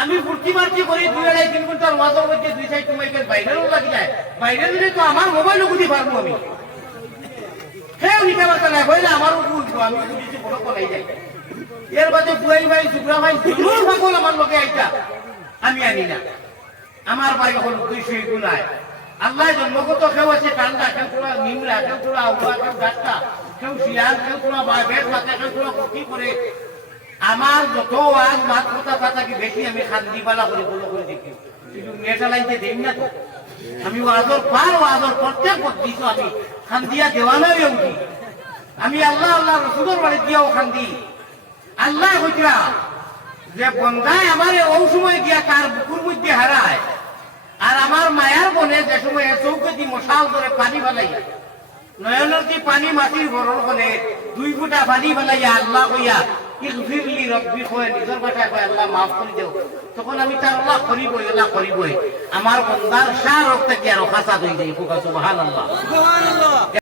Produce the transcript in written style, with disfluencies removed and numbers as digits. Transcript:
আমি ফুর্তি মার্তি করি 2-2.5-3 ঘন্টার ওয়াজের মধ্যে 2-4 মাইকের বাইরেও লাগি যায়, বাইরে দিলে তো আমার মোবাইলও গুলি পারবো আমি, কেউ নিতে পারতো না, হইলে আমারও বুঝবো আমি বুঝেছি বড় করাই যাই। এর বাদে বুয়াই ভাই শুক্রা ভাই জরুর ভাগল আমার লোকে আইটা আমি আনি না। আমার ভাই হল 200 গুণায় আল্লাহ জন্মগত, কেউ আছে ঠান্ডা, কেউ তোলা নিমরা, কেউ তোলা উড়া, কেউ গাছটা, কেউ শিয়াল, কেউ তোলা বেড মাথা, কেউ তোলা ক্ষতি করে। আমার যত আজ মাত কথা থাকি বেশি আমি খান্দিবালা করে বলো করে দেখি, কিন্তু মেয়েটা লাইনতে দেই না তো। আমি ওয়াজর পার ওয়াজর প্রত্যেক দিছ আমি খান্দিয়া দেওয়ানাই উঠি। আমি আল্লাহ আল্লাহ রসুলের বাড়ি দিয়াও খান্দি। আল্লাহ হইতরা যে বন্ধায় আমার ওই সময় গিয়া তার বুকুর মধ্যে হারায়, আর আমার মায়ার বনে যে সময় চৌকে দি মশাল করে পানি ফেলাইয়া, নয়নের দি পানি মাটির গরল হলে 2 ফুটা পানি ফেলাইয়া আল্লাহ কইয়া ইগফিরলি রব্বি কয়, নিজের ভাষায় কয় আল্লাহ মাফ করে দেও, তখন আমি তার আল্লাহ করিবই, আল্লাহ করিবই। আমার বন্ধার সার রক্ত কি আর খাসা হয়ে যায়, সুবহানাল্লাহ।